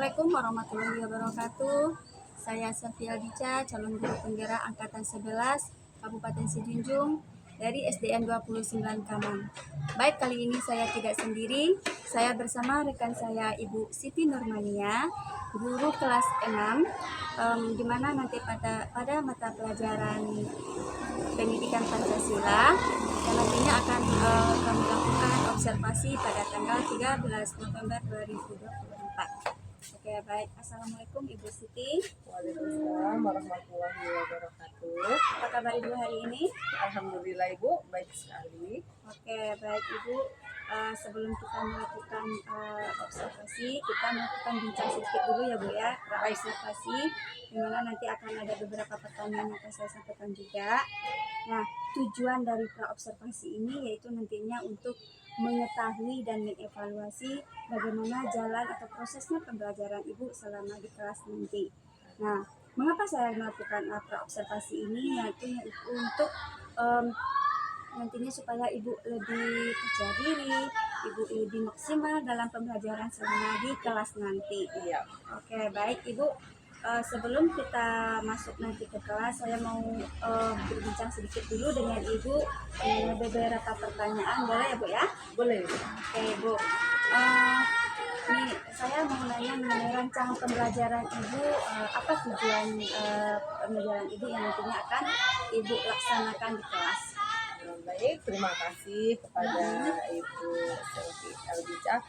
Assalamualaikum warahmatullahi wabarakatuh. Saya Safia Dica, calon guru penggerak angkatan 11 Kabupaten Sijunjung dari SDN 29 Kamang. Baik, kali ini saya tidak sendiri. Saya bersama rekan saya Ibu Siti Nurmania, guru kelas 6, di mana nanti pada mata pelajaran pendidikan Pancasila yang nantinya akan kami lakukan observasi pada tanggal 13 November 2024. Oke, baik. Assalamualaikum Ibu Siti. Waalaikumsalam warahmatullahi wabarakatuh. Apa kabar Ibu hari ini? Alhamdulillah Ibu, baik sekali. Oke, baik Ibu. Sebelum kita melakukan observasi, kita melakukan bincang sedikit dulu ya Bu ya. Observasi, dimana nanti akan ada beberapa pertanyaan yang akan saya sampaikan juga. Nah, tujuan dari praobservasi ini yaitu nantinya untuk mengetahui dan mengevaluasi bagaimana jalan atau prosesnya pembelajaran Ibu selama di kelas nanti. Nah, mengapa saya melakukan praobservasi ini? Yaitu untuk nantinya supaya Ibu lebih percaya diri, Ibu lebih maksimal dalam pembelajaran selama di kelas nanti. Iya. Oke, baik Ibu. Sebelum kita masuk nanti ke kelas, saya mau berbincang sedikit dulu dengan Ibu beberapa pertanyaan, boleh ya Bu ya? Boleh. Oke Bu. Nih, saya mau nanya mengenai rancangan pembelajaran Ibu, apa tujuan pembelajaran Ibu yang nantinya akan Ibu laksanakan di kelas? Baik, terima kasih kepada Ibu Selvi Elbica.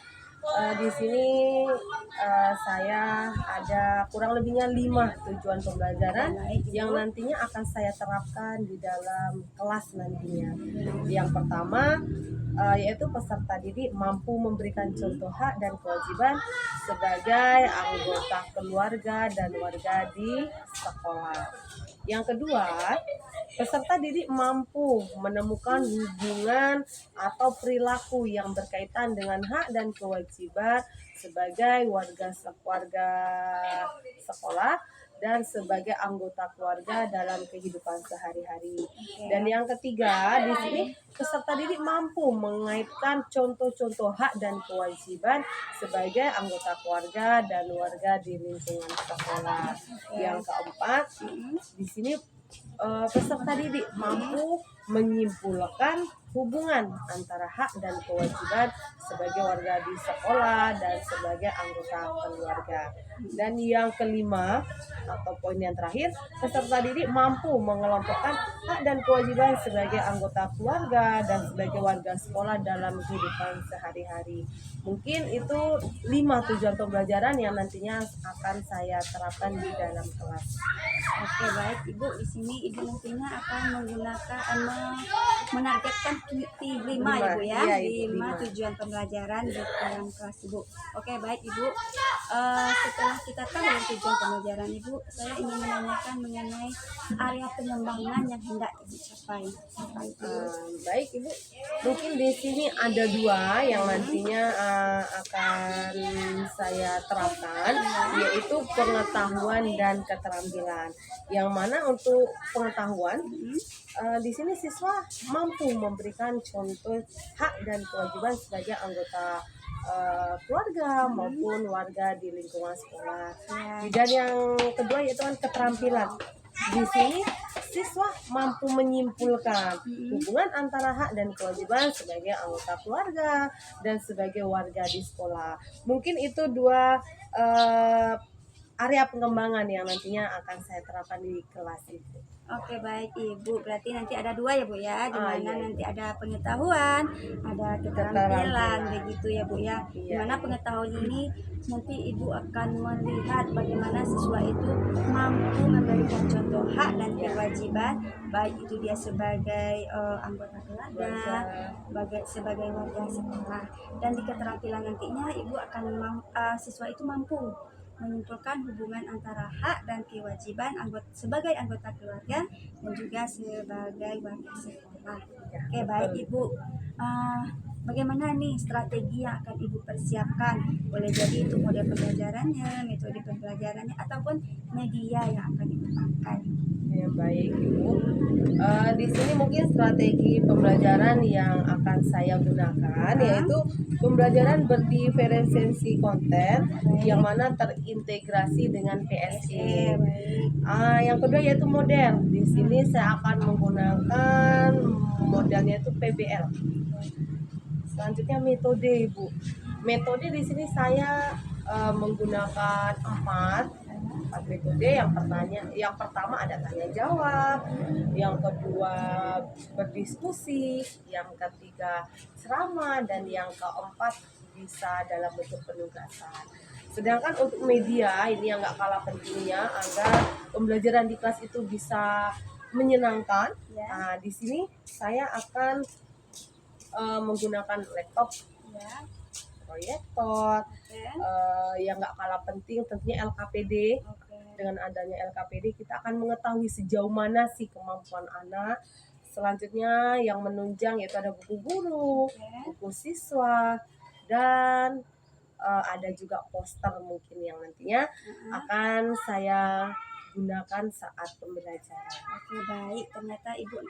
Di sini saya ada kurang lebihnya 5 tujuan pembelajaran yang nantinya akan saya terapkan di dalam kelas nantinya. Yang pertama yaitu peserta didik mampu memberikan contoh hak dan kewajiban sebagai anggota keluarga dan warga di sekolah. Yang kedua, peserta didik mampu menemukan hubungan atau perilaku yang berkaitan dengan hak dan kewajiban sebagai warga sekolah dan sebagai anggota keluarga dalam kehidupan sehari-hari. Dan yang ketiga, di sini peserta didik mampu mengaitkan contoh-contoh hak dan kewajiban sebagai anggota keluarga dan warga di lingkungan sekolah. Yang keempat, di sini peserta didik mampu menyimpulkan hubungan antara hak dan kewajiban sebagai warga di sekolah dan sebagai anggota keluarga. Dan yang kelima atau poin yang terakhir, peserta didik mampu mengelompokkan hak dan kewajiban sebagai anggota keluarga dan sebagai warga sekolah dalam kehidupan sehari-hari. Mungkin itu 5 tujuan pembelajaran yang nantinya akan saya terapkan di dalam kelas. Oke, baik Ibu. Di sini Ibu nantinya akan menargetkan 5 ya Bu ya, Iya, 5 tujuan pembelajaran di dalam kelas Ibu. Oke, baik Ibu. Setelah kita tahu tujuan pembelajaran Ibu, saya ingin menanyakan mengenai area pengembangan yang hendak Ibu capai. Baik Ibu, mungkin di sini ada 2 yang nantinya akan saya terapkan, yaitu pengetahuan dan keterampilan. Yang mana untuk pengetahuan, di sini siswa mampu memberikan contoh hak dan kewajiban sebagai anggota keluarga maupun warga di lingkungan sekolah. Dan yang kedua yaitu keterampilan. Di sini siswa mampu menyimpulkan hubungan antara hak dan kewajiban sebagai anggota keluarga dan sebagai warga di sekolah. Mungkin itu 2 area pengembangan yang nantinya akan saya terapkan di kelas itu. Oke, baik Ibu. Berarti nanti ada 2 ya Bu ya, di mana Iya. nanti ada pengetahuan, ada keterampilan, begitu ya Bu ya. Di mana pengetahuan ini nanti Ibu akan melihat bagaimana siswa itu mampu memberikan contoh hak dan kewajiban, baik itu dia sebagai anggota keluarga, sebagai warga sekolah. Dan di keterampilan nantinya Ibu akan siswa itu mampu menyimpulkan hubungan antara hak dan kewajiban sebagai anggota keluarga dan juga sebagai warga sekolah. Oke, baik Ibu. Bagaimana nih strategi yang akan Ibu persiapkan? Boleh jadi itu model pembelajarannya, metode pembelajarannya, ataupun media yang akan Ibu pakai. Ya, baik Ibu. Di sini mungkin strategi pembelajaran yang akan saya gunakan yaitu pembelajaran berdiferensiasi konten yang mana terintegrasi dengan PSE. Baik. Yang kedua yaitu model. Di sini saya akan menggunakan modelnya itu PBL. Selanjutnya metode Ibu. Metode di sini saya menggunakan empat metode. Yang pertama ada tanya jawab, yang kedua berdiskusi, yang ketiga ceramah, dan yang keempat bisa dalam bentuk penugasan. Sedangkan untuk media ini yang nggak kalah pentingnya agar pembelajaran di kelas itu bisa menyenangkan. Ya. Nah, di sini saya akan menggunakan laptop, Ya. proyektor, Oke. yang nggak kalah penting tentunya LKPD. Oke. Dengan adanya LKPD kita akan mengetahui sejauh mana sih kemampuan anak. Selanjutnya yang menunjang yaitu ada buku guru, buku siswa, dan ada juga poster mungkin yang nantinya akan saya gunakan saat pembelajaran. Oke, baik. Ternyata Ibu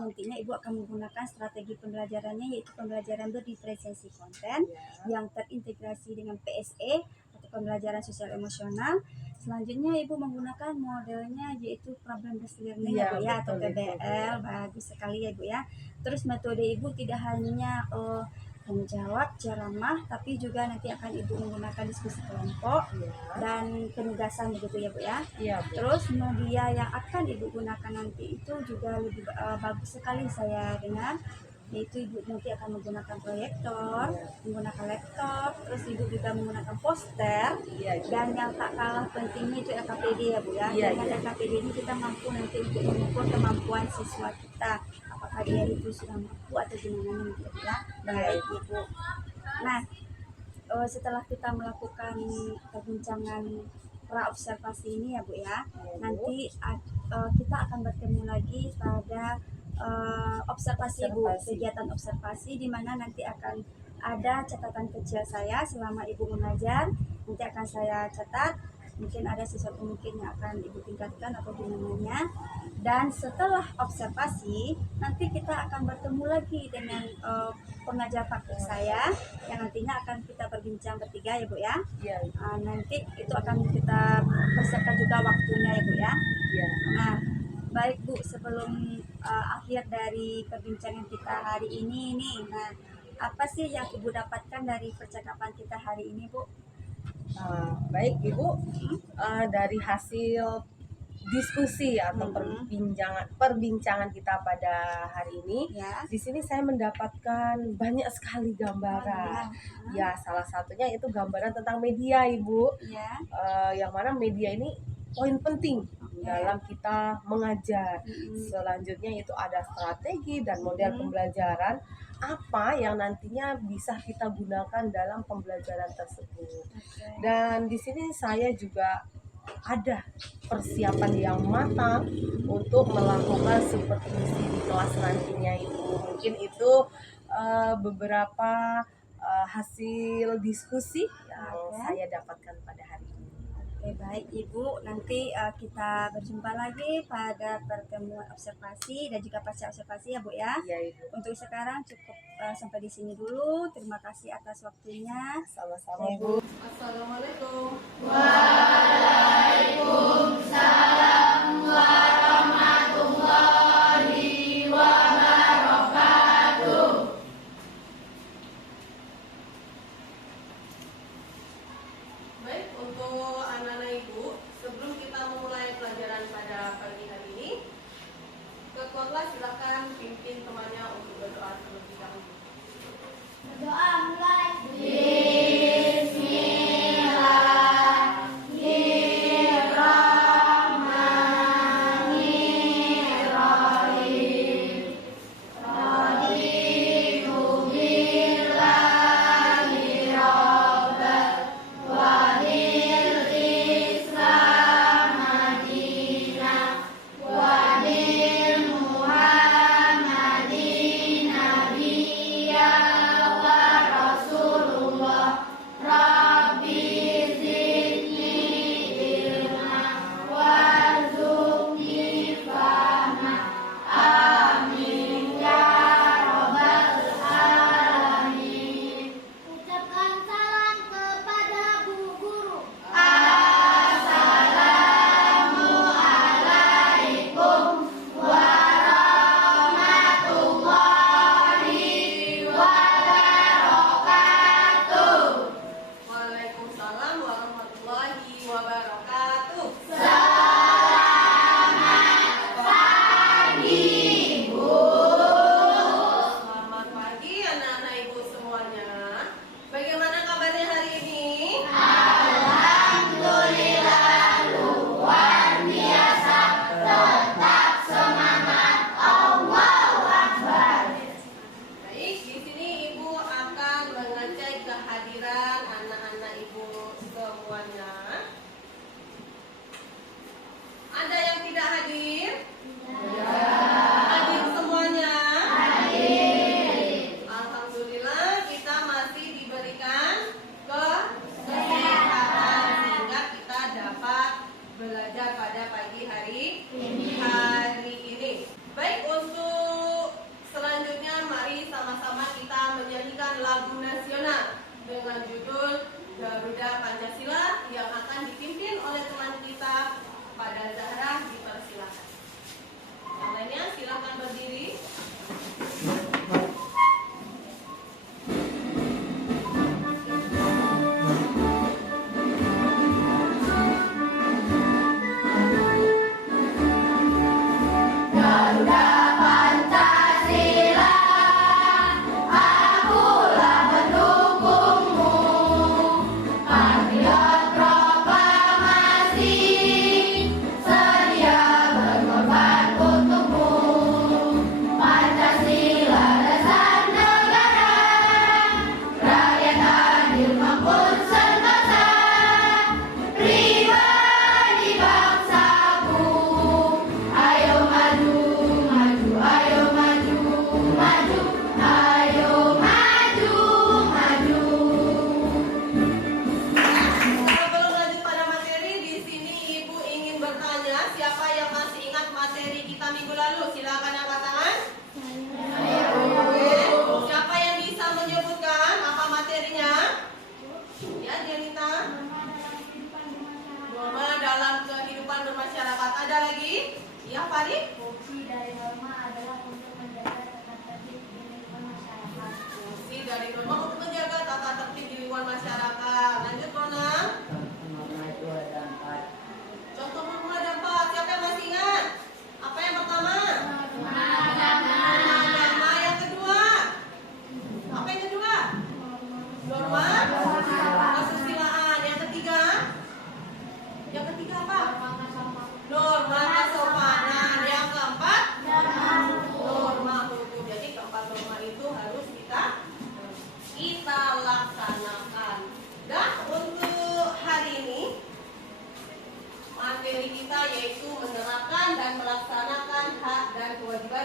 nantinya Ibu akan menggunakan strategi pembelajarannya yaitu pembelajaran berdiferensiasi konten yang terintegrasi dengan PSE atau pembelajaran sosial emosional. Selanjutnya Ibu menggunakan modelnya yaitu problem based learning ya Bu ya, atau PBL. Bagus sekali ya Bu ya. Terus metode Ibu tidak hanya menjawab ceramah, tapi juga nanti akan Ibu menggunakan diskusi kelompok dan penugasan begitu ya Bu ya. Iya, Bu. Terus media yang akan Ibu gunakan nanti itu juga lebih bagus sekali saya dengar, yaitu Ibu nanti akan menggunakan proyektor, menggunakan laptop, terus Ibu juga menggunakan poster, dan yang tak kalah pentingnya itu LKPD ya Bu ya. Dengan LKPD ini kita mampu nanti untuk mengukur kemampuan siswa kita, apakah dia itu sudah mampu atau gimana gitu ya. Baik Ibu. Nah, setelah kita melakukan perbincangan pra-observasi ini ya Bu ya, nanti kita akan bertemu lagi pada observasi Bu, kegiatan observasi di mana nanti akan ada catatan kecil saya selama Ibu mengajar. Nanti akan saya catat, mungkin ada sesuatu mungkin yang akan Ibu tingkatkan atau gimana. Dan setelah observasi nanti kita akan bertemu lagi dengan pengajar praktik saya yang nantinya akan kita berbincang bertiga ya Bu ya. Nanti itu akan kita persiapkan juga waktunya ya Bu ya. Nah, baik Bu, sebelum akhir dari perbincangan kita hari ini nih, nah apa sih yang Ibu dapatkan dari percakapan kita hari ini Bu? Baik Ibu, dari hasil diskusi atau perbincangan kita pada hari ini, di sini saya mendapatkan banyak sekali gambaran. Ya, salah satunya itu gambaran tentang media Ibu, yang mana media ini poin penting dalam kita mengajar. Selanjutnya itu ada strategi dan model pembelajaran apa yang nantinya bisa kita gunakan dalam pembelajaran tersebut. Dan di sini saya juga ada persiapan yang matang untuk melakukan supervisi di kelas nantinya Ibu. Mungkin itu beberapa hasil diskusi yang saya dapatkan pada hari ini. Oke, baik Ibu, nanti kita berjumpa lagi pada pertemuan observasi dan juga pasca observasi ya Bu ya. Ibu. Untuk sekarang cukup sampai di sini dulu. Terima kasih atas waktunya. Sama-sama Ibu. Assalamualaikum. Waalaikumsalam warahmatullahi wabarakatuh. Baik, untuk anak-anak Ibu, sebelum kita memulai pelajaran pada pagi hari ini, ketua kelas silakan pimpin temannya untuk berdoa terlebih dahulu. Berdoa mulai. Rasulullah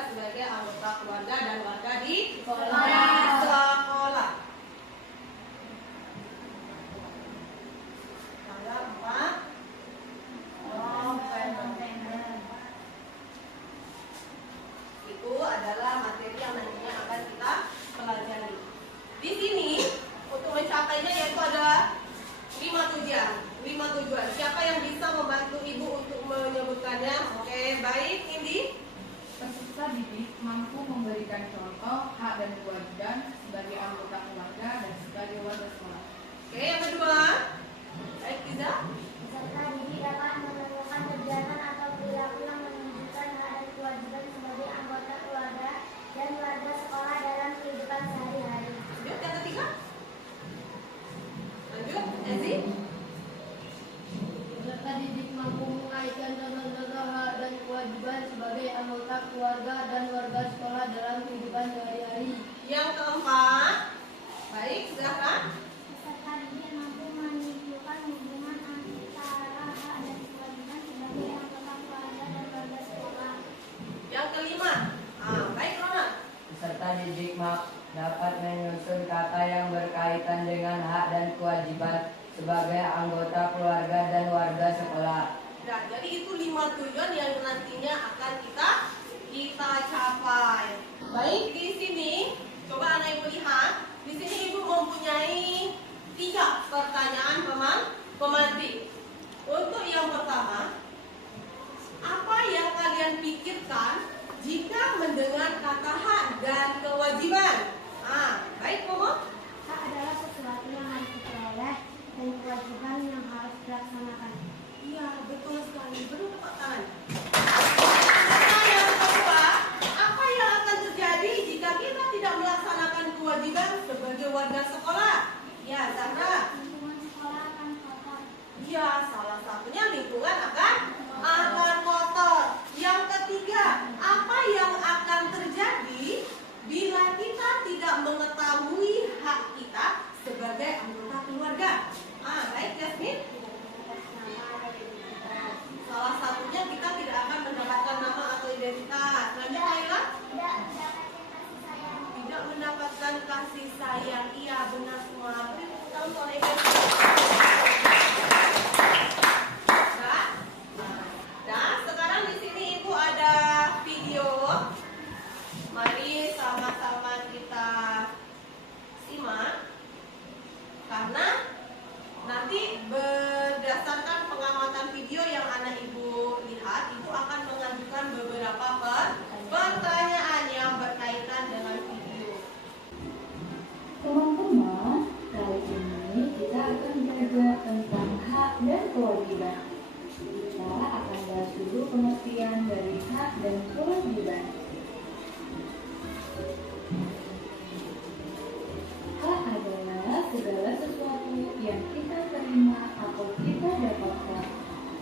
sebagai anggota keluarga dan warga di Sekolah. sekolah. Tanggal 4 November. Itu adalah materi yang nantinya akan kita pelajari. Di sini untuk mencapainya yaitu ada 5 tujuan. Siapa yang bisa membantu ibu untuk menyebutkannya? Oke, baik, Indi. Peserta didik mampu memberikan contoh hak dan kewajiban sebagai anggota keluarga dan sebagai warga sekolah. Oke, yang kedua. Baik, Tiza. Peserta didik dapat menemukan kegiatan atau perilaku yang menunjukkan hak dan kewajiban sebagai anggota keluarga dan warga sekolah dalam kehidupan sehari-hari. Lanjut, yang ketiga. Lanjut, Ezi. Peserta didik mampu mengaitkan contoh-contoh hak dan kewajiban sebagai anggota keluarga dan warga sekolah dalam kehidupan sehari-hari. Yang keempat. Baik, silakan. Peserta didik mampu menunjukkan hubungan antara hak dan kewajiban sebagai anggota keluarga dan warga sekolah. Yang kelima. Baik, Rona. Peserta didik dapat menyusun kata yang berkaitan dengan hak dan kewajiban sebagai anggota keluarga dan warga sekolah. Nah, jadi itu 5 tujuan yang nantinya akan kita capai. Baik, di sini coba anak ibu lihat. Di sini ibu mempunyai 3 pertanyaan pemantik. Untuk yang pertama, apa yang kalian pikirkan jika mendengar kata hak dan kewajiban? Baik, Momo. Hak adalah sesuatu yang harus diperoleh dan kewajiban yang harus dilaksanakan. Iya, betul sekali. Beri tepuk tangan. Yang kedua, apa yang akan terjadi jika kita tidak melaksanakan kewajiban sebagai warga sekolah? Ya, Zahra. Lingkungan sekolah akan kotor. Iya, salah satunya lingkungan akan kotor. Yang ketiga, apa yang akan terjadi bila kita tidak mengetahui hak kita sebagai anggota keluarga? Baik, Yasmin. Salah satunya kita tidak akan mendapatkan nama atau identitas. Lanjut, Laila. Tidak mendapatkan kasih sayang. Iya, benar semua. Beri tepuk tangan untuk Laila. Nah, sekarang di sini Ibu ada video. Mari sama-sama kita simak. Karena nanti berdasarkan pengamatan video yang anak ibu lihat, itu akan mengajukan beberapa pertanyaan yang berkaitan dengan video. Teman-teman, kali ini kita akan belajar tentang hak dan kewajiban. Kita akan bahas dulu pengertian dari hak dan kewajiban. Hak adalah segala sesuatu yang kita terima atau kita dapatkan.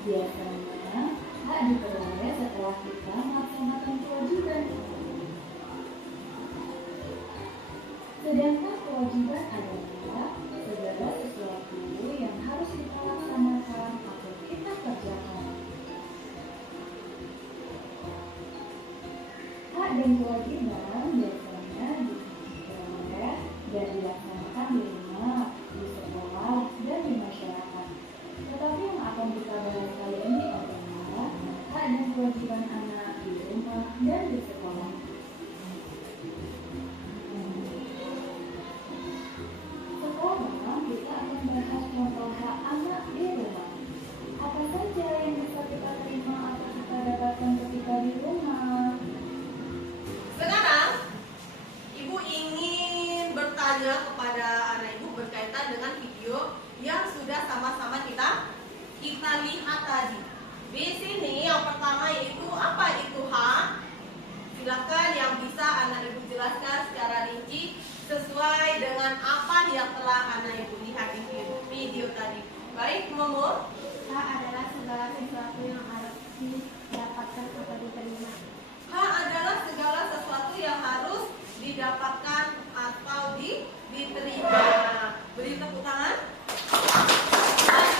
Biasanya, hak diperoleh setelah kita melaksanakan kewajiban. Sedangkan kewajiban adalah segala sesuatu yang harus kita laksanakan atau kita kerjakan. Hak dan kewajiban biasanya diperoleh dan dilaksanakan di rumah, di sekolah, dan di masyarakat. Tetapi yang akan kita bahas kali ini adalah hak dan kewajiban anak di rumah dan di sekolah. Sekarang kita akan bahas contoh hak anak di rumah. Apa saja yang bisa kita terima atau kita dapatkan ketika di rumah? Sekarang Ibu ingin bertanya kepada anak ibu berkaitan dengan video yang sudah sama-sama kita lihat tadi. Di sini yang pertama yaitu apa itu hak? Silakan yang bisa anak ibu jelaskan secara rinci sesuai dengan apa yang telah anak ibu lihat di video tadi. Baik, Momo. Hak adalah segala sesuatu yang harus didapatkan atau diterima. Hak adalah segala sesuatu yang harus didapatkan atau diterima. Beri tepuk tangan.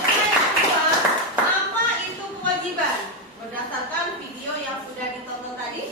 Yang kedua, apa itu kewajiban? Berdasarkan video yang sudah ditonton tadi.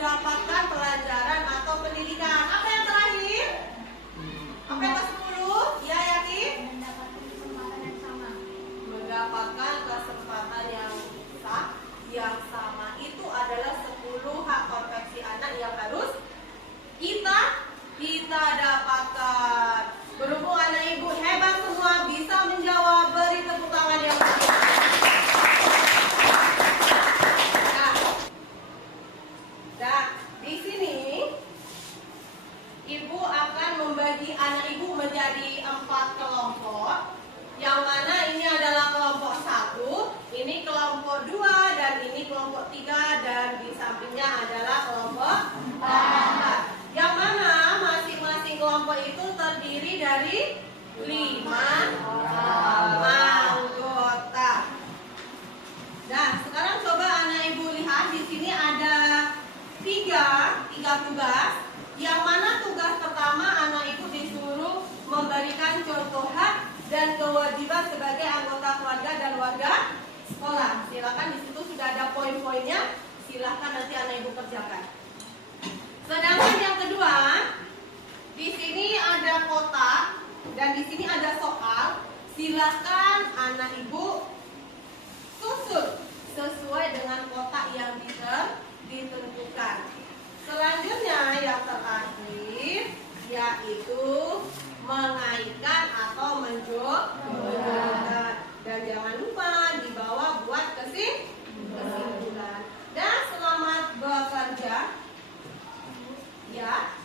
mendapatkan pelajaran atau pendidikan. Apa yang terakhir? Apa yang ke-10? Ya, Yakin? Mendapatkan kesempatan yang sama. Mendapatkan kesempatan yang sama. Itu adalah 10 hak konveksi anak yang harus kita dapatkan. Berhubung anak ibu hebat semua bisa menjawab, beri tepuk tangan yang meriah. Nah, di sini ibu akan membagi anak ibu menjadi 4 kelompok. Yang mana ini adalah kelompok 1, ini kelompok 2, dan ini kelompok 3, dan di sampingnya adalah kelompok 4. Yang mana masing-masing kelompok itu terdiri dari 5 anggota. Nah, sekarang coba anak ibu lihat di sini ada tiga tugas. Yang mana tugas pertama anak ibu disuruh memberikan contoh hak dan kewajiban sebagai anggota keluarga dan warga sekolah. Silakan, di situ sudah ada poin-poinnya. Silakan nanti anak ibu kerjakan. Sedangkan yang kedua, di sini ada kotak dan di sini ada soal. Silakan anak ibu susun sesuai dengan kotak yang ditentukan. Selanjutnya yang terakhir yaitu mengaitkan atau menjodohkan. Dan jangan lupa dibawa buat kesimpulan. Dan selamat bekerja. Ya.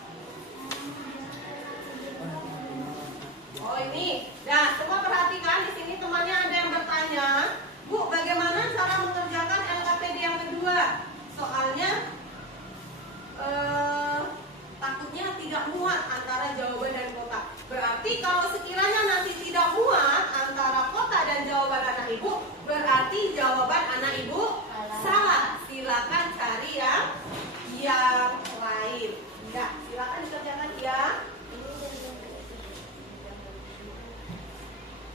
Oh ini. Nah, semua perhatikan di sini temannya ada yang bertanya, Bu, bagaimana cara mengerjakan LKPD yang kedua? Soalnya takutnya tidak muat antara jawaban dan kota. Berarti kalau sekiranya nanti tidak muat antara kota dan jawaban anak ibu, berarti jawaban anak ibu salah. Silakan cari yang lain. Ya, silakan dikerjakan ya.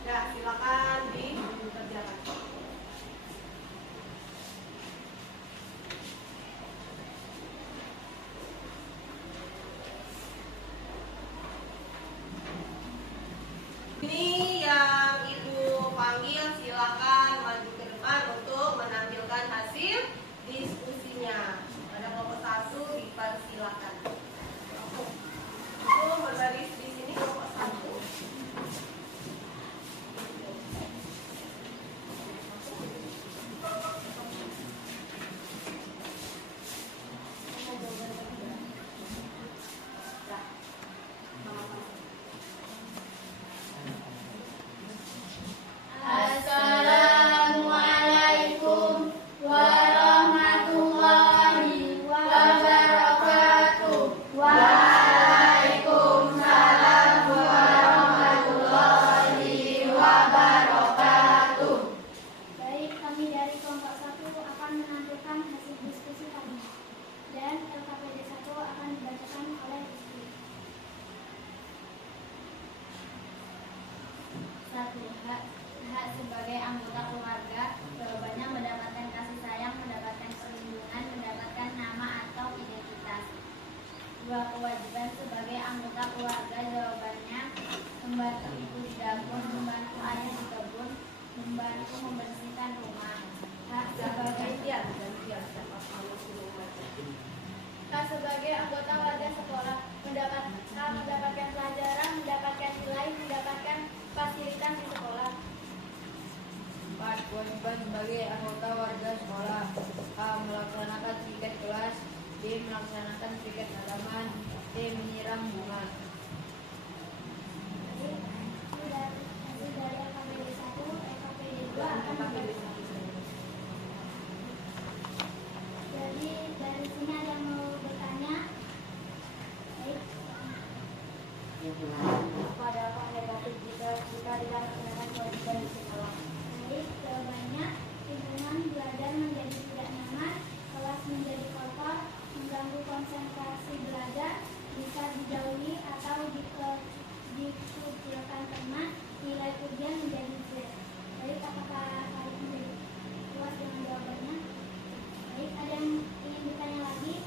Ya, silakan dikerjakan. Ini yang ibu panggil, silakan maju ke depan untuk menampilkan hasil diskusinya. Pada kelompok 1 dipersilakan. Itu berbaris di sini kelompok 1. Assalamualaikum warahmatullahi wabarakatuh. Waalaikumsalam warahmatullahi wabarakatuh. Baik, kami dari kelompok 1 akan menampilkan hasil diskusi kami. Dan LKPD 1 akan dibacakan oleh Rizky. 1. Hak sebagai anggota keluarga. Jawabannya mendapatkan kasih sayang, mendapatkan perlindungan, mendapatkan nama atau identitas. 2. Kewajiban sebagai anggota keluarga. Jawabannya membantu ibu di dapur, membantu ayah di kebun, membantu membersihkan rumah. Hak sebagai anggota warga sekolah. Mendapatkan pelajaran, mendapatkan nilai, mendapatkan fasilitas di sekolah. 4. Kewajiban sebagai anggota warga sekolah. A. Melaksanakan piket kelas. B. Melaksanakan piket halaman. C. Menyiram bunga. Hasil dari LKPD 1, LKPD 2 akan dibacakan. Jadi dari sini ada yang mau bertanya? Baik. Pada apa negatif jika tidak melaksanakan kewajiban di sekolah? Baik, jawabannya lingkungan belajar menjadi tidak nyaman, kelas menjadi kotor, mengganggu konsentrasi belajar, bisa dijauhi atau dikucilkan teman, nilai ujian menjadi jelek. Baik, apakah kalian menjadi puas dengan jawabannya? Baik, ada yang ingin bertanya lagi?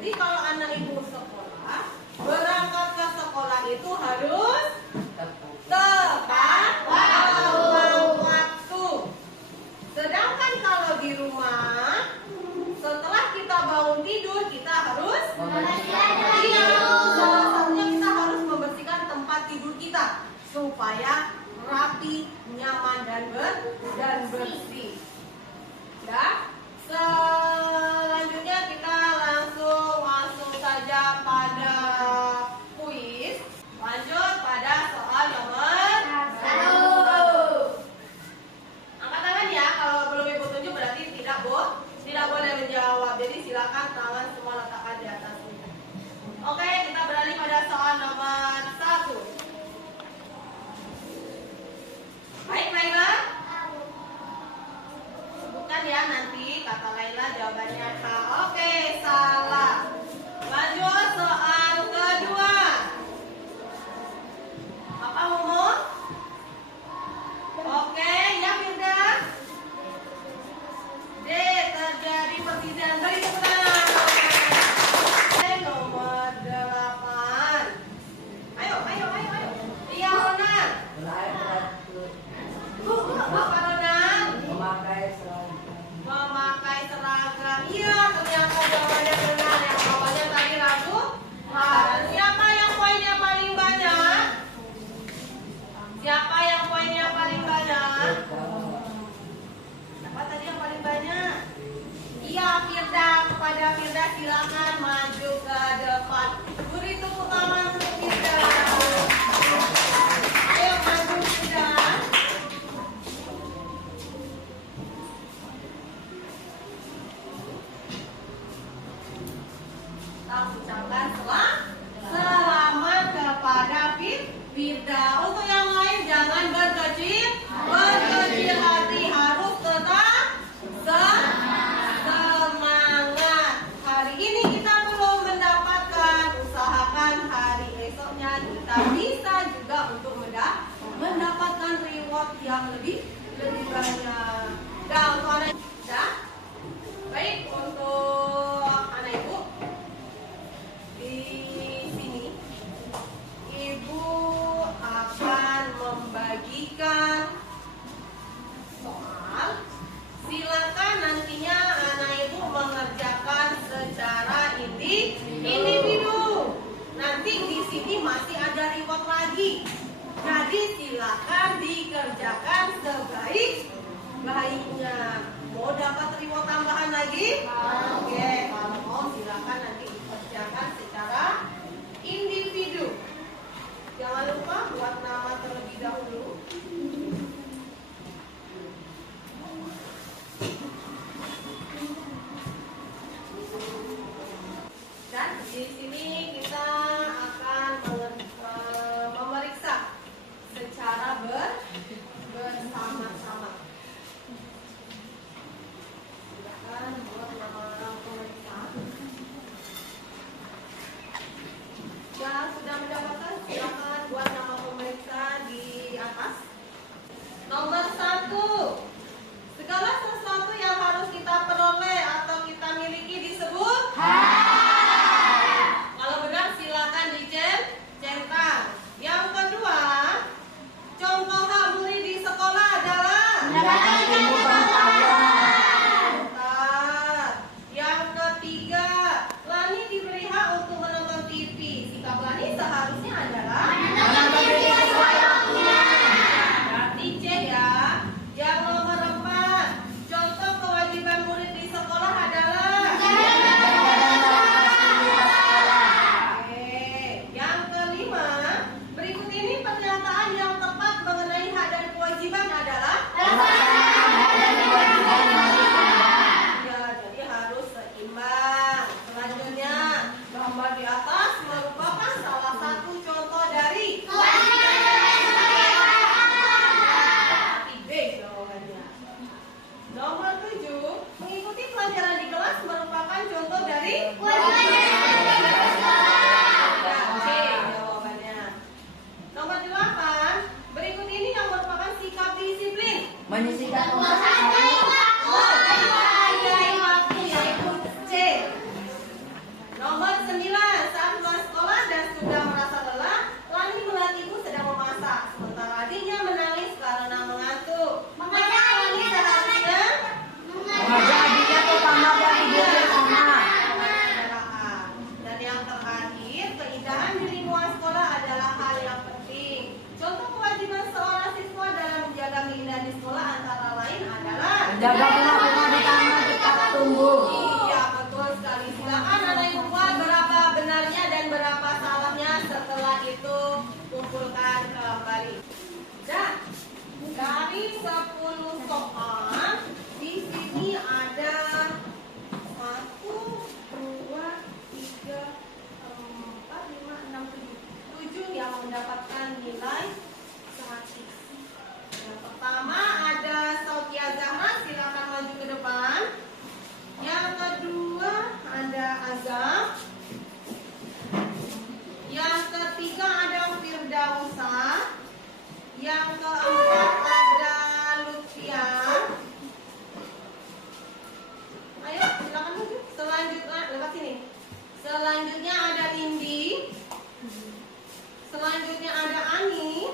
Jadi kalau anak ibu sekolah, berangkat ke sekolah itu harus tepat waktu. Sedangkan kalau di rumah, setelah kita bangun tidur, kita harus salah satunya kita harus membersihkan tempat tidur kita supaya rapi, nyaman dan bersih. Ya. Selanjutnya kita langsung saja pada kuis. Lanjut pada soal nomor 1. Angkat tangan ya, kalau belum ibu tunjuk berarti tidak boleh menjawab. Jadi silakan tangan semua letakkan di atas meja. Oke, kita beralih pada soal nomor 1. Baik, Laila. Sebutkan ya nanti kata Laila jawabannya H. Oke, salah. Lanjut soal kedua. Apa Momo? Oke, ya Firda. D. Terjadi persidangan. Beri tepuk tangan. Nomor 8. Ayo. Iya, Ronan. Apa Ronan? Memakai seragam. Iya, ternyata jawabannya benar. Yang awalnya tadi ragu. Siapa yang poinnya paling banyak? Siapa yang poinnya paling banyak? Siapa tadi yang paling banyak? Iya, Firda. Kepada Firda silakan maju ke depan. Beri tepuk tangan untuk Firda. Ayo maju Firda. Kita ucapkan selamat kepada Firda. Untuk yang lain jangan berkecil hati, harus tetap semangat. Hari ini kita belum mendapatkan, usahakan hari esoknya kita bisa juga untuk mendapatkan reward yang lebih banyak. Dan untuk anak baik untuk anak ibu di sini, ibu akan nilai sehati. Yang pertama ada Saukia Zahra, silakan maju ke depan. Yang kedua ada Azam. Yang ketiga ada Firdausa. Yang keempat ada Lutfia. Ayo silakan maju. Selanjutnya lewat sini. Selanjutnya ada Indi. Selanjutnya ada Ani.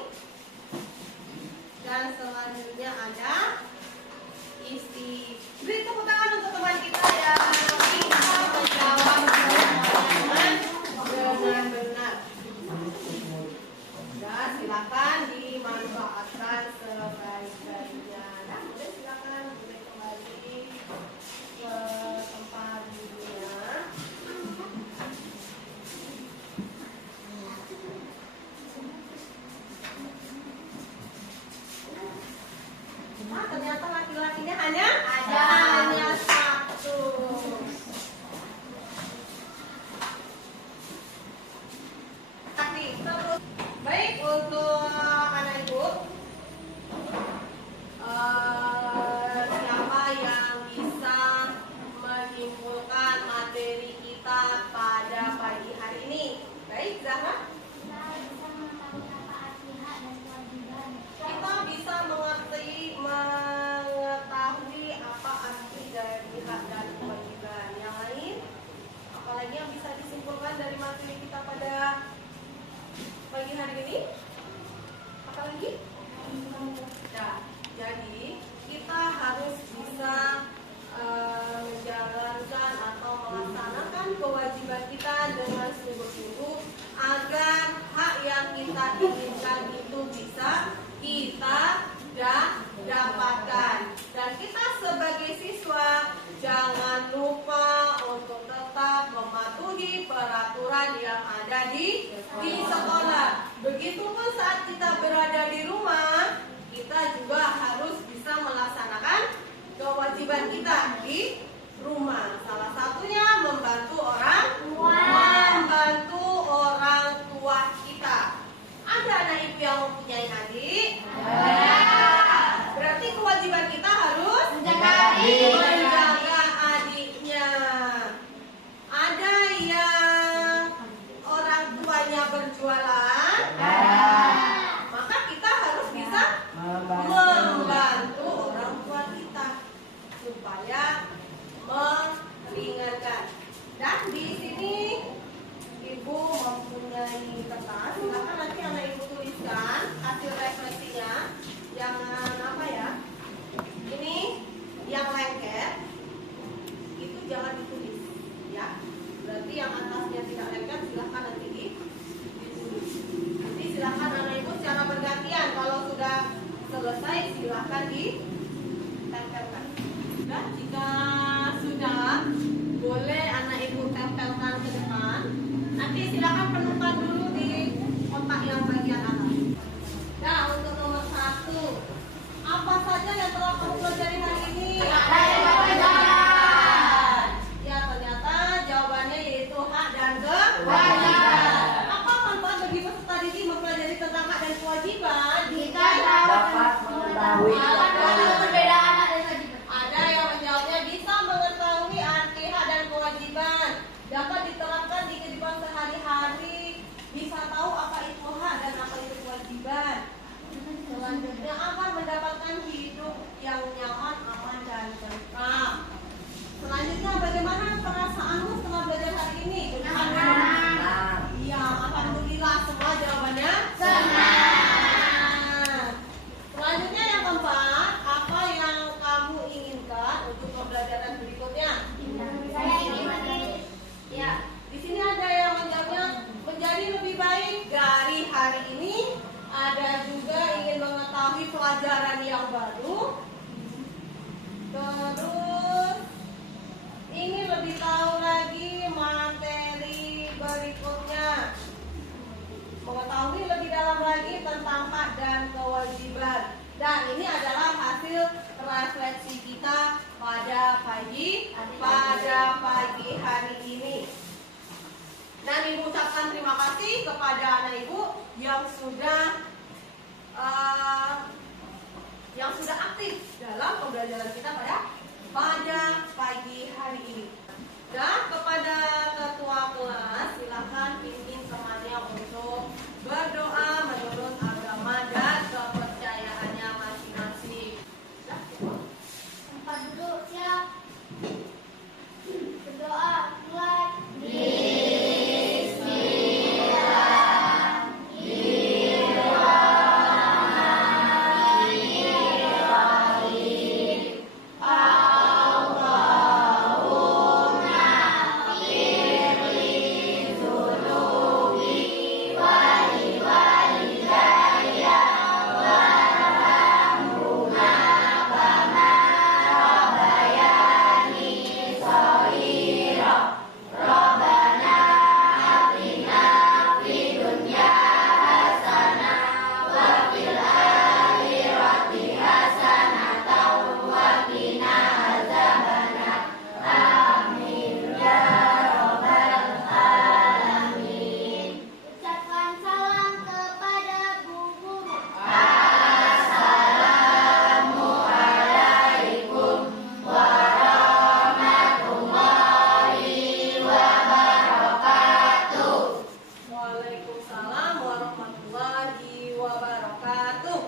Dan selanjutnya ada Isti. Beri tepuk tangan untuk teman kita yang bisa menjawab dengan benar. Dan silakan dimanfaatkan sebaik-baiknya. Nah, boleh silakan boleh kembali ke tempat duduknya. Nah, ternyata laki-lakinya hanya satu. Terus baik untuk anak ibu, siapa yang bisa menyimpulkan materi kita pada pagi hari ini? Baik, Zahra. Kita bisa mengetahui apa arti dari hak dan kewajiban. Yang lain, apalagi yang bisa disimpulkan dari materi kita pada pagi hari ini? Apalagi? Nah, jadi kita harus bisa menjalankan atau melaksanakan kewajiban kita dengan sungguh-sungguh agar hak yang kita inginkan itu bisa kita dapatkan. Dan kita sebagai siswa jangan lupa untuk tetap mematuhi peraturan yang ada di sekolah. Begitupun saat kita berada di rumah, kita juga harus bisa melaksanakan kewajiban kita di rumah. Salah satunya membantu orang tua kita. Ada anak ibu yang mempunyai adik? Berarti kewajiban kita harus menjaga adiknya. Ada yang orang tuanya berjualan, maka kita harus bisa membantu orang tua kita supaya meringankan. Dan di sini ibu mempunyai kertas. Silakan nanti anak ibu tuliskan hasil refleksinya. Jangan apa ya? Ini yang lengket itu jangan ditulis, ya. Berarti yang atasnya tidak lengket silakan nanti ditulis. Nanti silakan anak ibu secara bergantian. Kalau sudah selesai silakan ditempelkan. Dan jika sudah, boleh anak ibu tempelkan ke depan. Nanti silakan penuhkan dulu di kotak yang bagian atas. Nah, untuk nomor 1, apa saja yang telah kamu pelajari hari ini? Ya, ternyata jawabannya yaitu hak dan kewajiban. Apa manfaat bagi peserta didik mempelajari tentang hak dan kewajiban? Kita dapat mengetahui perbedaan hak dan kewajiban. Ada yang menjawabnya bisa mengetahui arti hak dan kewajiban, dapat diterapkan di kehidupan sehari-hari, bisa tahu apa itu hak dan apa itu kewajiban. Selanjutnya akan mendapatkan hidup yang nyaman, aman dan tentram. Selanjutnya bagaimana perasaanmu setelah belajar hari ini? Iya, alhamdulillah semua jawabannya senang. Selanjutnya yang keempat, apa yang kamu inginkan untuk pembelajaran berikutnya? Saya ingin Ya, di sini ada yang menjawabnya menjadi lebih baik dari hari ini. Ada juga ingin mengetahui pelajaran yang baru. Terus ingin lebih tahu lagi materi berikutnya. Mengetahui lebih dalam lagi tentang hak dan kewajiban. Dan ini adalah hasil refleksi kita pada pagi hari ini. Dan ibu ucapkan terima kasih kepada anak ibu yang sudah yang sudah aktif dalam pembelajaran kita pada pagi hari ini. Dan kepada ketua kelas, silakan pimpin temannya untuk berdoa menurut agama dan kepercayaannya masing-masing. Tempat duduk siap. Berdoa mulai. Ucapkan salam kepada Bu Guru. Waalaikumsalam warahmatullahi wabarakatuh.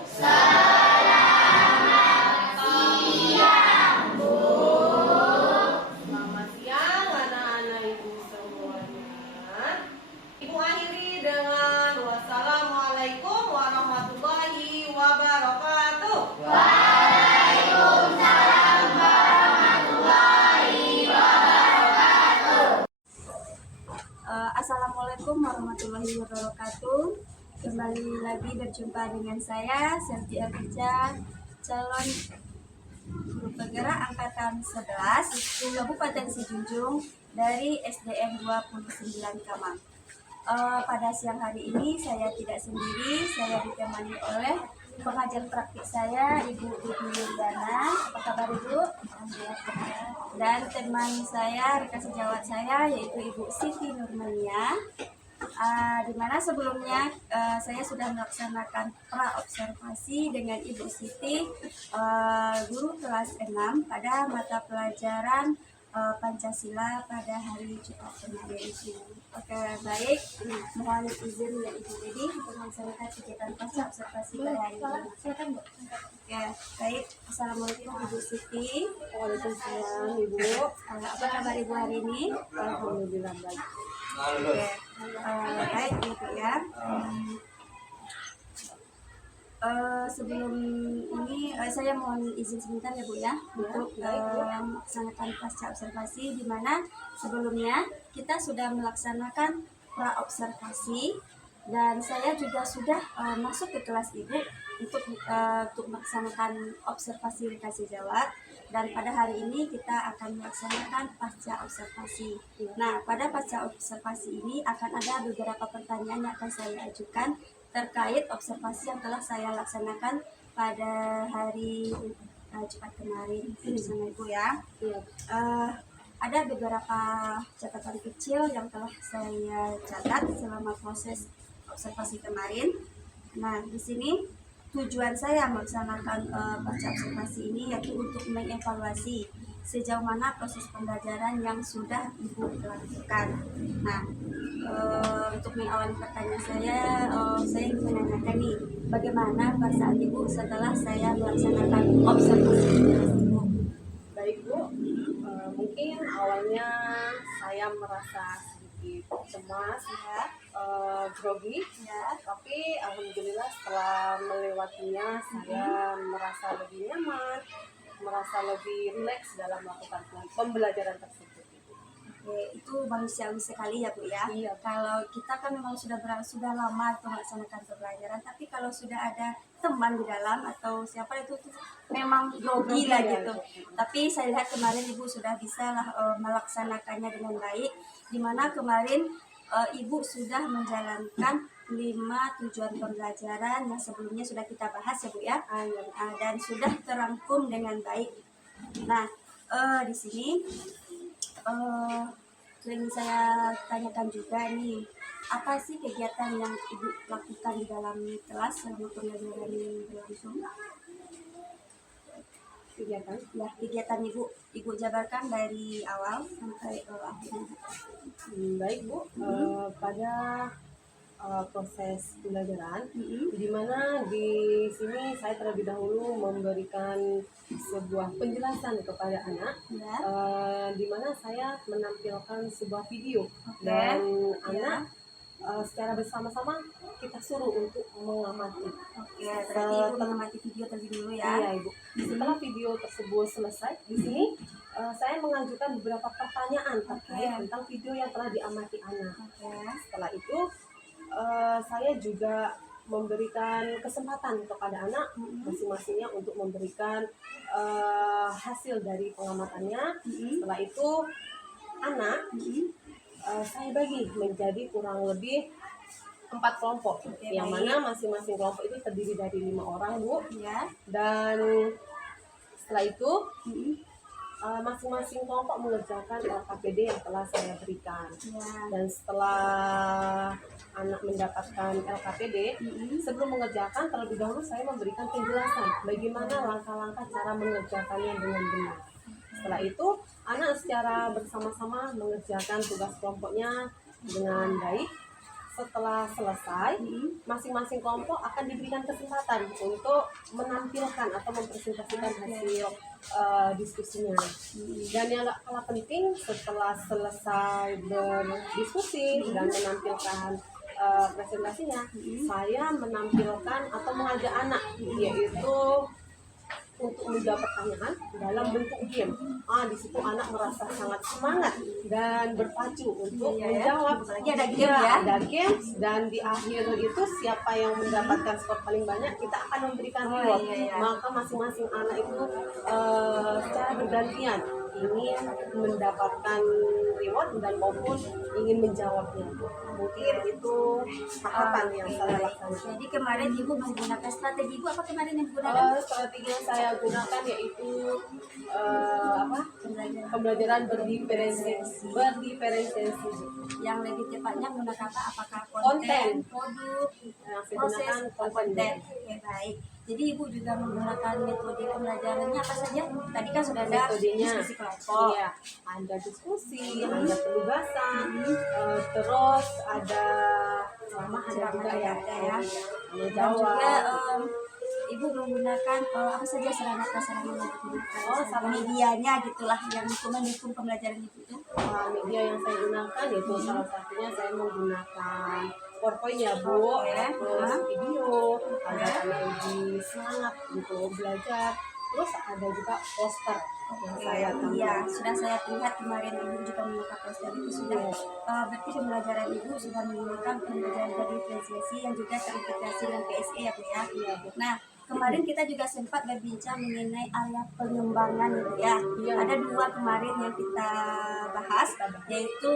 Selamat siang anak-anak ibu semuanya. Ibu akhiri dengan wassalamualaikum warahmatullahi wabarakatuh. Assalamualaikum warahmatullahi wabarakatuh. Kembali lagi berjumpa dengan saya Selvi Arija, calon guru penggerak angkatan 11 Kabupaten Sijunjung dari SDN 29 Kamang. Pada siang hari ini saya tidak sendiri, saya ditemani oleh pengajar praktik saya, Ibu Yuliana. Apa kabar Ibu? Dan teman saya, rekan sejawat saya, yaitu Ibu Siti Nurmania. Di mana sebelumnya saya sudah melaksanakan pra-observasi dengan Ibu Siti, guru kelas 6 pada mata pelajaran Pancasila pada hari Jumat kemarin. Oke, baik. Mohon izin ya Ibu Dedi untuk melaksanakan kegiatan pasca observasi pada hari ini. Silakan Bu. Oke, baik. Assalamualaikum Ibu Siti. Waalaikumsalam Ibu. Apa kabar Ibu hari ini? Alhamdulillah baik. Oke, baik Ibu ya. Sebelum ini saya mohon izin sebentar ya Bu ya untuk melaksanakan pasca observasi, di mana sebelumnya kita sudah melaksanakan pra observasi dan saya juga sudah masuk ke kelas Ibu untuk melaksanakan observasi rekan sejawat, dan pada hari ini kita akan melaksanakan pasca observasi. Nah, pada pasca observasi ini akan ada beberapa pertanyaan yang akan saya ajukan terkait observasi yang telah saya laksanakan pada hari Jumat kemarin bersama Ibu ya. Ada beberapa catatan kecil yang telah saya catat selama proses observasi kemarin. Nah, di sini tujuan saya melaksanakan pasca observasi ini yaitu untuk mengevaluasi sejauh mana proses pembelajaran yang sudah Ibu lakukan. Nah, untuk mengawali pertanyaan saya ingin menanyakan nih, bagaimana perasaan Ibu setelah saya melaksanakan observasi kelas Ibu? Baik Bu, mungkin awalnya saya merasa sedikit cemas, grogi, tapi alhamdulillah setelah melewatinya saya merasa lebih nyaman, merasa lebih rileks dalam melakukan pembelajaran tersebut. Oke, itu manusiawi sekali ya Bu ya. Iya. Kalau kita kan memang sudah lama untuk melaksanakan pembelajaran, tapi kalau sudah ada teman di dalam atau siapa itu memang grogi lah gitu. Tapi saya lihat kemarin Ibu sudah bisa lah melaksanakannya dengan baik, dimana kemarin Ibu sudah menjalankan 5 tujuan pembelajaran yang sebelumnya sudah kita bahas ya Bu ya, dan sudah terangkum dengan baik. Nah, di sini ingin saya tanyakan juga nih, apa sih kegiatan yang Ibu lakukan di dalam kelas selama pembelajaran berlangsung? Kegiatan. Ya, kegiatan Ibu jabarkan dari awal sampai akhirnya. Baik Bu, pada proses pembelajaran, di mana di sini saya terlebih dahulu memberikan sebuah penjelasan kepada anak, Ya. di mana saya menampilkan sebuah video Oke. dan Ya. anak secara bersama-sama kita suruh untuk mengamati. Oke, berarti Ibu mengamati video terlebih dulu ya. Iya Ibu. Setelah video tersebut selesai, di sini saya mengajukan beberapa pertanyaan terkait Oke. tentang video yang telah diamati anak. Oke. Setelah itu saya juga memberikan kesempatan kepada anak masing-masingnya untuk memberikan hasil dari pengamatannya. Setelah itu anak saya bagi menjadi kurang lebih 4 kelompok, yang baik. mana masing-masing kelompok itu terdiri dari 5 orang Bu. Ya. Dan setelah itu masing-masing kelompok mengerjakan LKPD yang telah saya berikan. Ya. Dan setelah anak mendapatkan LKPD, sebelum mengerjakan terlebih dahulu saya memberikan penjelasan bagaimana langkah-langkah cara mengerjakannya dengan benar. Setelah itu anak secara bersama-sama mengerjakan tugas kelompoknya dengan baik. Setelah selesai, masing-masing kelompok akan diberikan kesempatan untuk menampilkan atau mempresentasikan hasil diskusinya. Dan yang gak kalah penting, setelah selesai berdiskusi dan menampilkan presentasinya, saya menampilkan atau mengajak anak, yaitu untuk menjawab pertanyaan dalam bentuk game. Di situ anak merasa sangat semangat dan berpacu untuk menjawab. Apalagi ada game ya. Ada game, dan di akhir itu siapa yang mendapatkan skor paling banyak kita akan memberikan reward. Maka masing-masing anak itu secara bergantian ingin mendapatkan reward dan maupun ingin menjawabnya. Mungkin itu tahapan yang saya lakukan. Jadi kemarin Ibu menggunakan strategi Ibu apa kemarin yang digunakan? Strategi yang saya gunakan yaitu pembelajaran berdiferensiasi. Yang lebih tepatnya menggunakan apa? Apakah Konten. produk, Yang saya proses, gunakan konten. Oke, baik. Jadi Ibu juga menggunakan metode pembelajarannya apa saja? Tadi kan sudah ada Metodenya. diskusi kelompok. Iya, ada diskusi, ada penugasan, terus ada ceramah, ada juga ya, Dan menjawab. juga Ibu menggunakan apa saja sarana-prasarana yang digunakan? sarana. Medianya gitulah yang mendukung pembelajaran Ibu itu. Media yang saya gunakan yaitu salah satunya saya menggunakan PowerPoint ya Bu, terus video agar anak lebih semangat gitu belajar. Terus ada juga poster yang saya Iya, tambah. sudah saya lihat kemarin Ibu juga menggunakan poster itu sudah. Berarti pembelajaran Ibu sudah menggunakan pembelajaran dari diferensiasi yang juga terintegrasi dengan PSE ya Bu ya. Iya, Bu. Nah, kemarin kita juga sempat berbincang mengenai area pengembangan Ibu ya. Iya. Ada 2 kemarin yang kita bahas, yaitu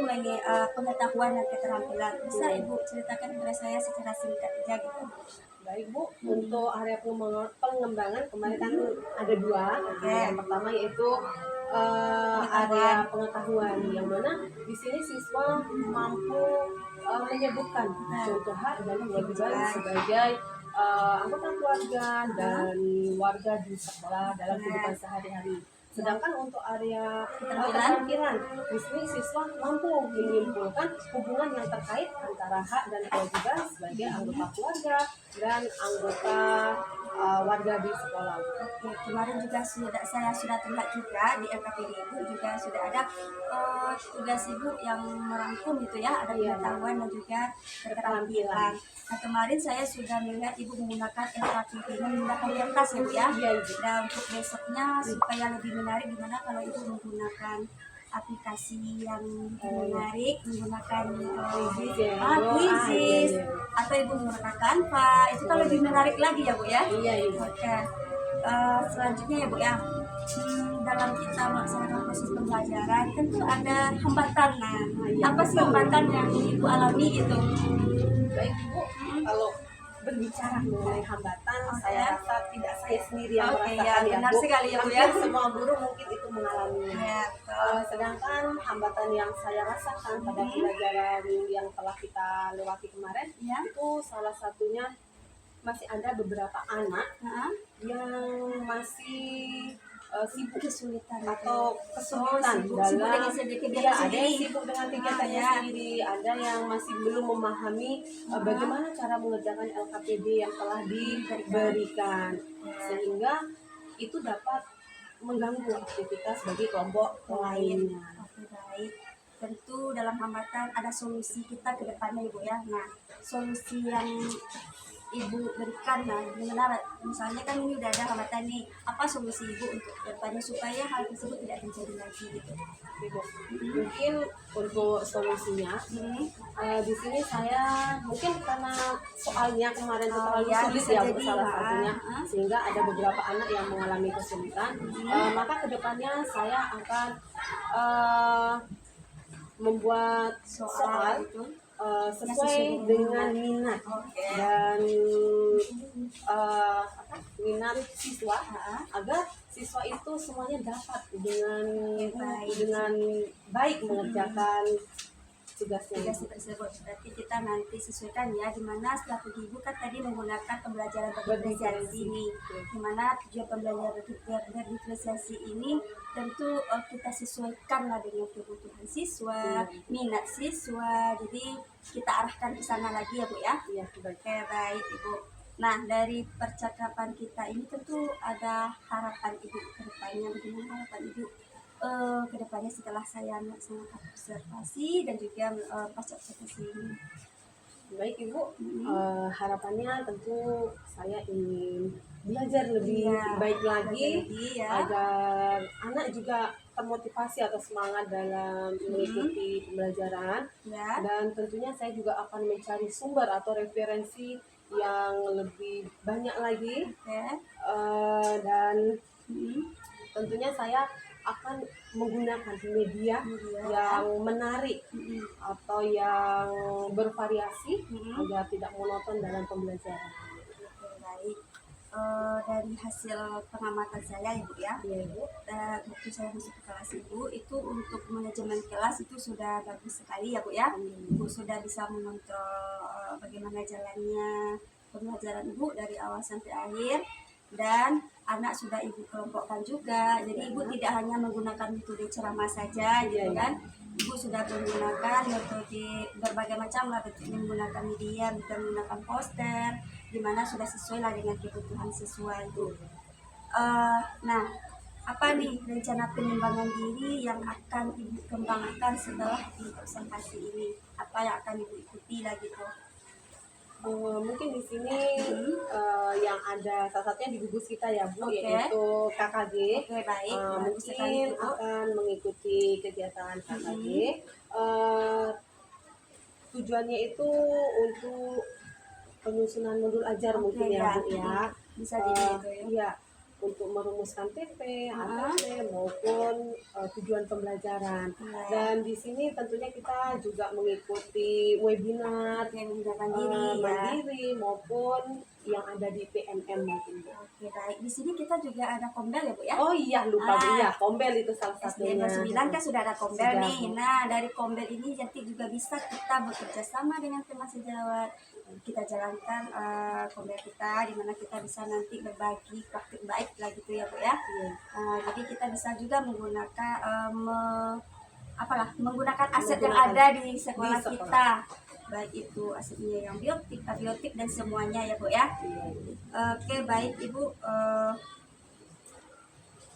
pengetahuan dan keterampilan. Bisa Ibu ceritakan kepada saya secara singkat saja gitu. Baik Bu, untuk area pengembangan kemarin kan ada 2. Yang pertama yaitu area pengetahuan, yang mana di sini siswa mampu menyebutkan contoh hak dan kewajiban sebagai anggota keluarga dan warga di sekolah dalam kehidupan sehari-hari. Sedangkan untuk area keterampilan, di sini siswa mampu menyimpulkan hubungan yang terkait antara hak dan kewajiban sebagai anggota keluarga dan anggota warga di sekolah. Oke, kemarin juga saya sudah terlihat juga di LKPD Ibu juga sudah ada tugas Ibu yang merangkum gitu ya, ada pengetahuan dan juga keterampilan. Nah, kemarin saya sudah melihat Ibu menggunakan LKPD menggunakan kertas ya Bu ya. Dan untuk besoknya supaya lebih menarik gimana kalau Ibu menggunakan aplikasi yang menarik, menggunakan Quizzes atau Ibu menggunakan Canva, itu kan lebih menarik lagi ya Bu ya. Iya, Ibu. Oke. Selanjutnya ya Bu ya, dalam kita melaksanakan proses pembelajaran tentu ada hambatan. Nah, apa sih hambatan yang Ibu alami gitu? Baik Bu, kalau berbicara mengenai hambatan, saya rasa tidak saya sendiri yang Oke, merasakan ya, ya benar Bu. sekali ya, Bu, Hampir ya. semua guru mungkin itu mengalaminya. Ya, betul. Sedangkan hambatan yang saya rasakan pada pelajaran yang telah kita lewati kemarin, Ya. itu salah satunya masih ada beberapa anak Nah, yang masih sibuk kesulitan atau kesulitan sibuk dalam dengan kegiatan iya, ada sendiri. yang sibuk dengan kegiatannya ya. sendiri, ada yang masih belum memahami bagaimana cara mengerjakan LKPD yang telah diberikan, sehingga itu dapat mengganggu aktivitas bagi kelompok lainnya. Oke, baik. Tentu dalam hambatan ada solusi kita ke depannya Ibu ya. Nah, solusi yang Ibu berikan, nah gimana misalnya kan ini udah ada hambatan nih, apa solusi Ibu untuk ke depannya supaya hal tersebut tidak terjadi lagi gitu? Ibu. Mungkin untuk solusinya di sini saya mungkin karena soalnya kemarin itu terlalu ya, sulit bisa ya Bu, jadi, salah ya. satunya, sehingga ada beberapa anak yang mengalami kesulitan. Maka kedepannya saya akan membuat soal itu sesuai dengan minat dan minat siswa, agar siswa itu semuanya dapat dengan baik mengerjakan tugasnya. tugas tersebut. Berarti kita nanti sesuaikan ya, dimana strategi Ibu kan tadi menggunakan pembelajaran berdiferensiasi ini, dimana tujuan pembelajaran berdiferensiasi ini tentu kita sesuaikan lah dengan kebutuhan siswa, minat siswa, jadi kita arahkan ke sana lagi ya Bu ya. Iya, baik. Oke, baik Ibu. Nah, dari percakapan kita ini tentu ada harapan Ibu ke depannya. Bagaimana harapan Ibu ke depannya setelah saya melaksanakan observasi dan juga pasca observasi ini? Baik Ibu, harapannya tentu saya ingin belajar lebih baik lagi, agar anak juga termotivasi atau semangat dalam mengikuti pembelajaran, dan tentunya saya juga akan mencari sumber atau referensi yang lebih banyak lagi, dan tentunya saya akan menggunakan media yang menarik atau yang bervariasi agar tidak monoton dalam pembelajaran. Oke, baik. Dari hasil pengamatan saya Ibu ya, waktu saya masuk ke kelas Ibu itu untuk manajemen kelas itu sudah bagus sekali ya Bu ya. Ibu sudah bisa mengontrol bagaimana jalannya pembelajaran Ibu dari awal sampai akhir, dan anak sudah Ibu kelompokkan juga. Jadi Ibu tidak hanya menggunakan metode ceramah saja gitu kan. Ibu sudah menggunakan metode berbagai macam lah, bentuknya menggunakan media, bisa menggunakan poster, dimana sudah sesuai lah dengan kebutuhan siswa itu. Nah, apa nih rencana pengembangan diri yang akan Ibu kembangkan setelah observasi ini? Apa yang akan Ibu ikuti lagi tuh? Mungkin di sini yang ada salah satunya di gugus kita ya Bu, yaitu KKG. Baik. Mungkin akan mengikuti kegiatan KKG. Tujuannya itu untuk penyusunan modul ajar mungkin ya Bu ya. Bisa gitu ya. Iya, untuk merumuskan TP, ATP maupun tujuan pembelajaran. Dan di sini tentunya kita juga mengikuti webinar mandiri maupun yang ada di PNM mungkin. Oke, baik. Di sini kita juga ada kombel ya Bu ya. Oh iya, lupa Bu ya, kombel itu salah SDN satunya. 29 kan sudah ada kombel nih. Nah, dari kombel ini nanti juga bisa kita bekerja sama dengan teman sejawat. Kita jalankan kombel kita, di mana kita bisa nanti berbagi praktik baik lah gitu ya Bu ya. Jadi kita bisa juga menggunakan menggunakan aset yang ada di sekolah kita, baik itu asetnya yang biotik, abiotik dan semuanya ya Bu ya. Oke, baik Ibu,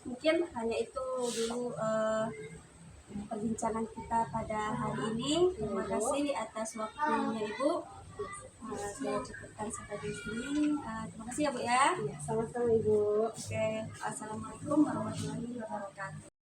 mungkin hanya itu dulu perbincangan kita pada hari ini. Terima kasih atas waktunya Ibu. Saya cukupkan sampai di sini. Terima kasih ya Bu ya. Sama-sama Ibu. Oke, assalamualaikum warahmatullahi wabarakatuh.